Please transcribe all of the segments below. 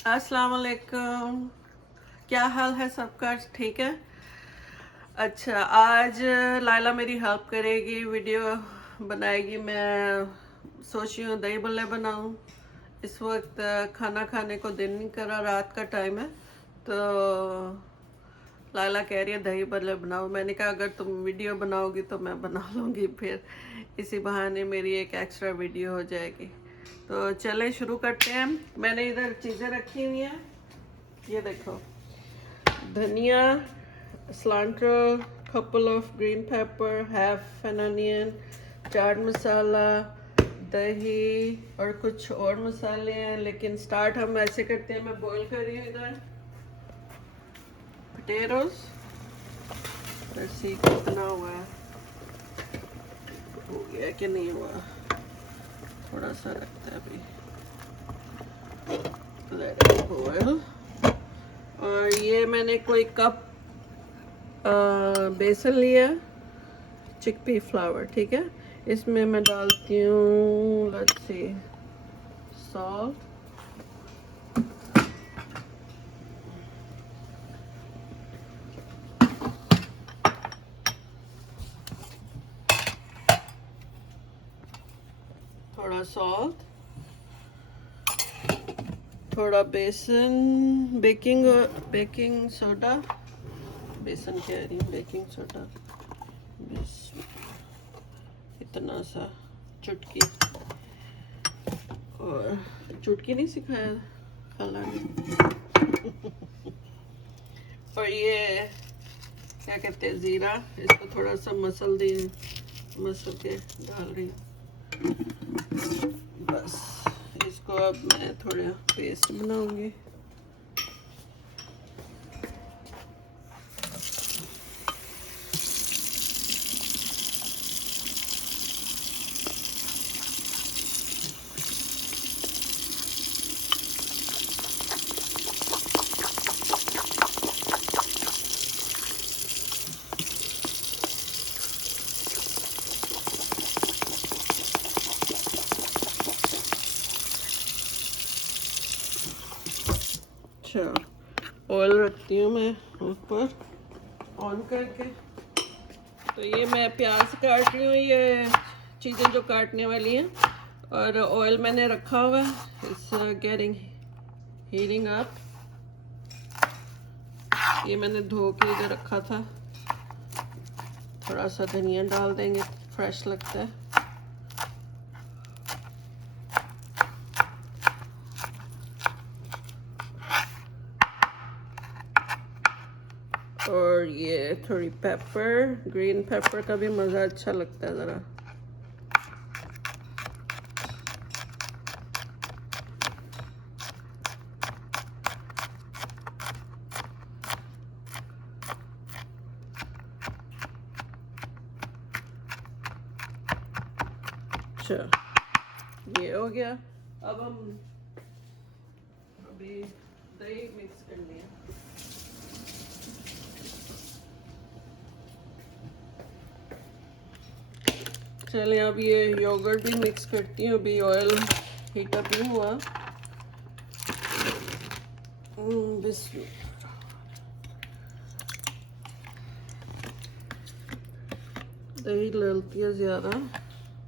अस्सलाम वालेकुम। क्या हाल है सबका? ठीक है। अच्छा, आज लायला मेरी हेल्प करेगी, वीडियो बनाएगी। मैं सोच रही हूँ दही भल्ले बनाऊँ। इस वक्त खाना खाने को दिल नहीं कर रहा, रात का टाइम है, तो लायला कह रही है दही भल्ले बनाओ। मैंने कहा अगर तुम वीडियो बनाओगी तो मैं बना लूँगी, फिर इसी बहाने मेरी एक एक्स्ट्रा वीडियो हो जाएगी। तो चलें शुरू करते हैं। मैंने इधर चीज़ें रखी हुई हैं, ये देखो, धनिया, cilantro, couple of green pepper, half an onion, chaat masala, दही और कुछ और मसाले हैं। लेकिन स्टार्ट हम ऐसे करते हैं। मैं बॉईल कर रही हूँ इधर पोटैटोज। ऐसे कितना हुआ है, हो गया कि नहीं हुआ, थोड़ा सा रखता है अभी। Let it boil. और ये मैंने कोई कप बेसन लिया, चिकपी फ्लावर, ठीक है। इसमें मैं डालती हूँ, लेट्स सी, सॉल्ट, थोड़ा सॉल्ट, थोड़ा बेसन, बेकिंग सोडा, बेसन कह रही हूँ, बेकिंग सोडा, बस इतना सा, चुटकी। और चुटकी नहीं सिखाया खाला ने। और ये क्या कहते हैं, ज़ीरा, इसको थोड़ा सा मसल के डाल रही हूँ। बस इसको अब मैं थोड़ा पेस्ट बनाऊंगी। अच्छा, ऑयल रखती हूँ मैं ऊपर ऑन करके। तो ये मैं प्याज काट रही हूँ, ये चीज़ें जो काटने वाली हैं। और ऑयल मैंने रखा हुआ है, इट्स गेटिंग हीटिंग अप। ये मैंने धो के इधर रखा था। थोड़ा सा धनिया डाल देंगे, फ्रेश लगता है। और ये थोड़ी पेपर, ग्रीन पेपर का भी मज़ा अच्छा लगता है ज़रा। अच्छा, ये हो गया। अब हम अभी दही मिक्स करनी है। चलिए अब ये योगर्ट भी मिक्स करती हूँ। अभी ऑयल हीट अप नहीं हुआ। दही डलती है ज़्यादा,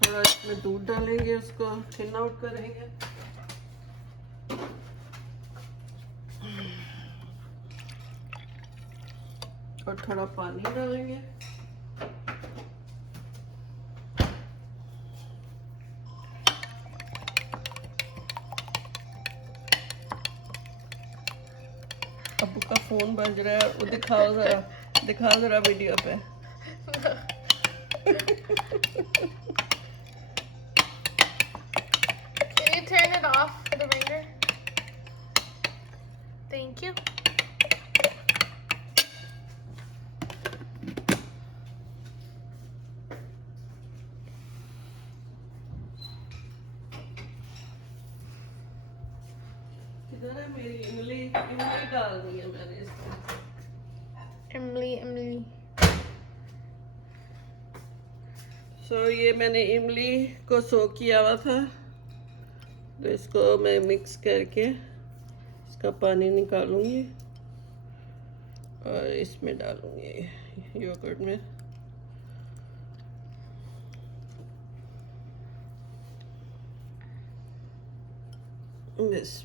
थोड़ा इसमें दूध डालेंगे, उसको थिन आउट करेंगे। और थोड़ा पानी डालेंगे। अबू का फोन बज रहा है, वो दिखाओ जरा वीडियो पे। Can you turn it off for the ringer? Thank you. किधर है मेरी इमली? इमली डालनी है मैंने इसमें। Emily. ये मैंने इमली को सोक किया हुआ था, तो इसको मैं मिक्स करके इसका पानी निकालूंगी और इसमें डालूंगी योगर्ट में। This.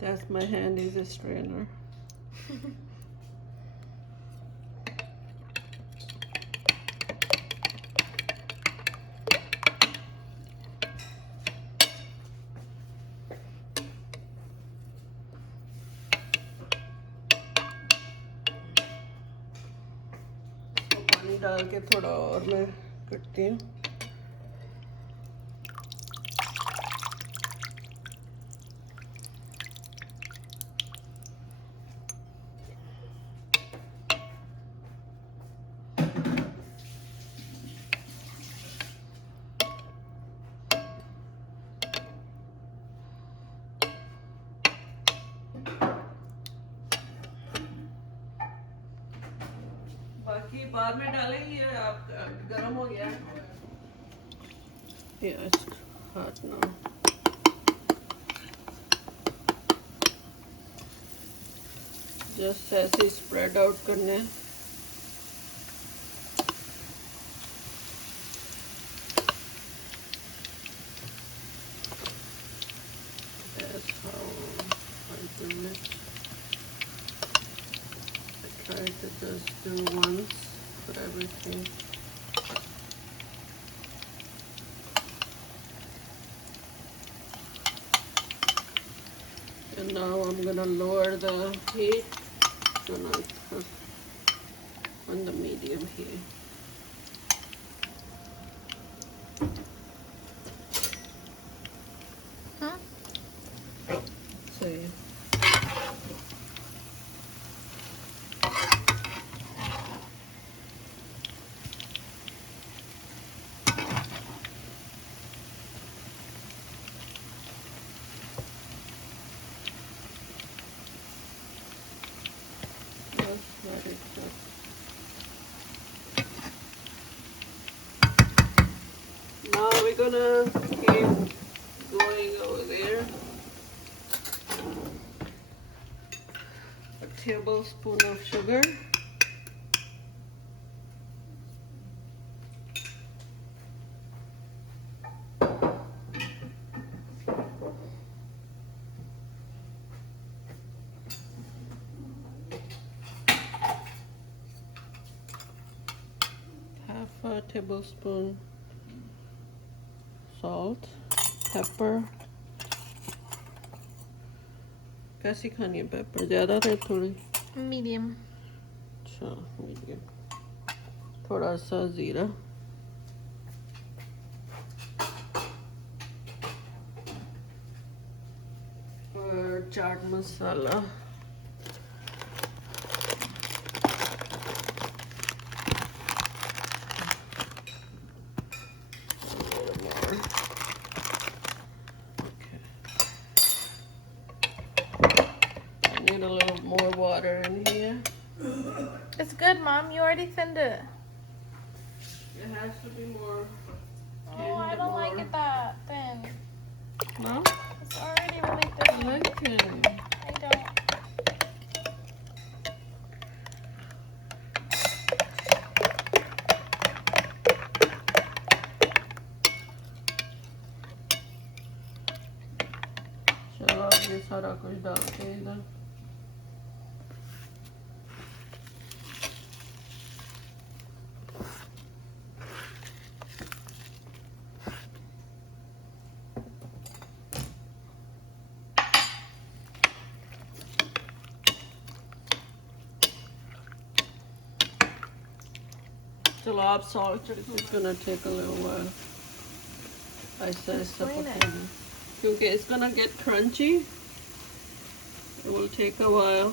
That's my hand is a strainer. पानी डाल के थोड़ा और मैं करती हूँ। बाकी बाद में डालेंगे, आप गर्म हो गया। Yes, hot now. Just ऐसे spread out करने। That's how I do it. Try to just do once for everything. And now I'm gonna lower the heat to not on the medium heat. Huh? So let it go. Now we're gonna keep going over there. A tablespoon of sugar. Half a tablespoon salt, pepper. कैसी खानी है paper? ज़्यादा है थोड़ी? Medium. अच्छा, medium. थोड़ा सा ज़ीरा। और chaat masala. Need a little more water in here. It's good, Mom. You already thinned it. It has to be more. Oh, I don't like it that thin. No? It's already really I thin. like it. I don't. चलो अब ये सारा कुछ डालते हैं इधर। चलो आप salt, it's gonna take a little while. ऐसा ऐसा पकाना क्योंकि it's gonna get crunchy. It will take a while.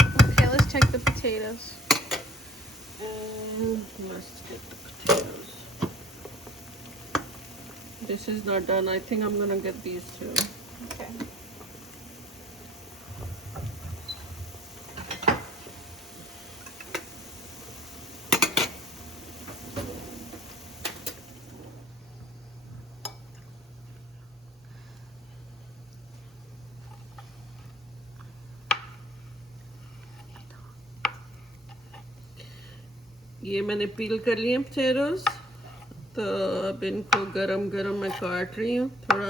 Okay, let's check the potatoes. And let's get the potatoes. This is not done. I think I'm gonna get these two. Okay. ये मैंने पील कर लिए potatoes, तो अब इनको गरम गरम मैं काट रही हूँ। थोड़ा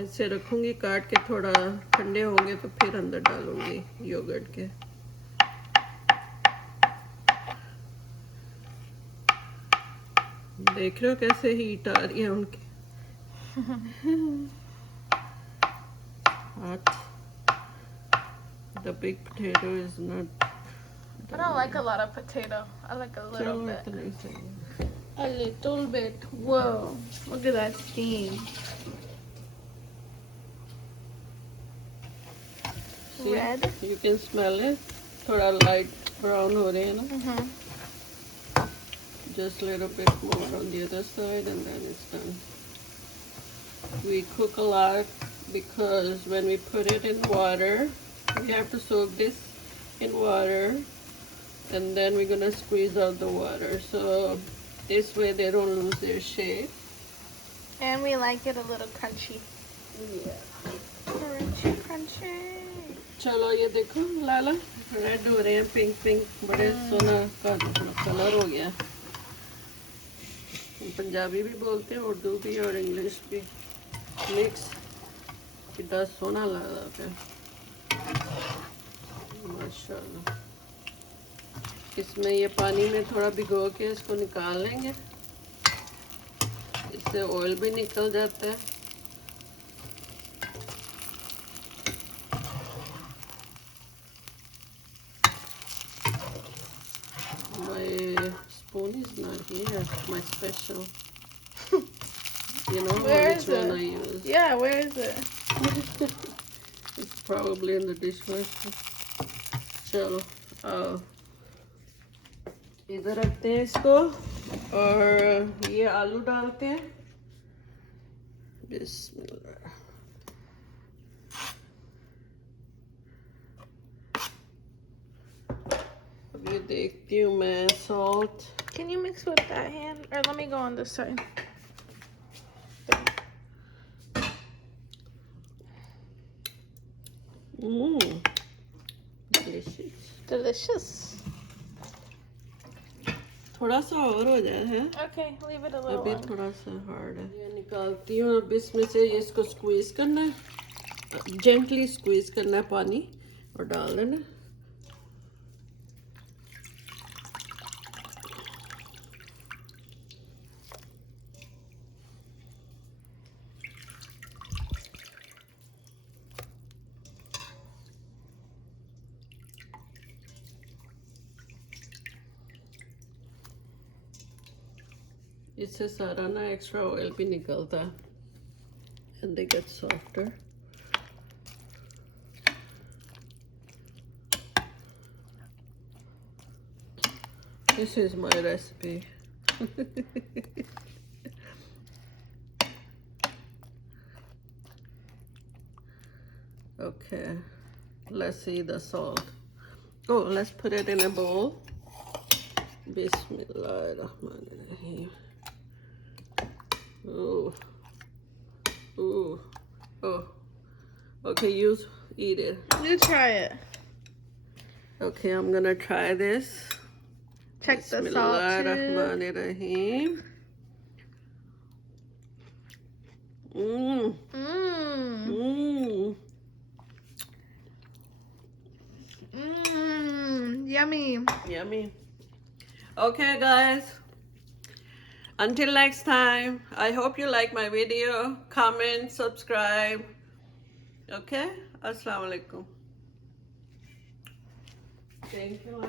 ऐसे रखूँगी काट के, थोड़ा ठंडे होंगे तो फिर अंदर डालूँगी योगर्ट के। देख रहे हो कैसे हीट आ रही है उनकी। Hot. The big potato is not. I don't like a lot of potato. I like a little चलो bit. इतना ही सही है। A little bit. Whoa. Look at that steam. See? Red. You can smell it. थोड़ा light brown हो रहे हैं ना। Mm-hmm. Just a little bit more on the other side and then it's done. We cook a lot because when we put it in water, we have to soak this in water and then we're gonna squeeze out the water. So this way they don't lose their shape. And we like it a little crunchy. Yeah. Crunchy, crunchy. चलो ये देखो लाला red हो रहे हैं, pink pink, बड़े सोना का colour हो गया। पंजाबी भी बोलते हैं, उर्दू भी और इंग्लिश भी मिक्स। कितना सोना लग रहा है माशाल्लाह। इसमें ये पानी में थोड़ा भिगो के इसको निकाल लेंगे, इससे ऑयल भी निकल जाता है। My spoon is not here, my special. You know Where which is one it? I use. Yeah, where is it? It's probably in the dishwasher. चलो इधर रखते हैं इसको और ये आलू डालते हैं। बिस्मिल्लाह। अब ये देखती हूँ मैं salt। Can you mix with that hand? Or let me go on this side. Delicious। Delicious. थोड़ा सा और हो जाए है, Okay, leave it a little अभी while. थोड़ा सा हार्ड है। ये निकालती हूँ। अब इसमें से ये इसको स्क्वीज करना है, जेंटली स्क्वीज करना है पानी और डाल देना। इससे सारा ना एक्स्ट्रा ऑयल भी निकलता है and they get softer. This is my recipe. Okay, let's see the salt. Oh, let's put it in a bowl. Bismillahirrahmanirrahim. Oh, oh, oh. Okay, you eat it. You try it. Okay, I'm gonna try this. Check the salt too. Bismillahirrahmanirrahim. Mmm. Mmm. Mmm. Mmm. Yummy. Yummy. Okay, guys. Until next time, I hope you like my video. Comment, subscribe. Okay? Assalamu alaikum. Thank you.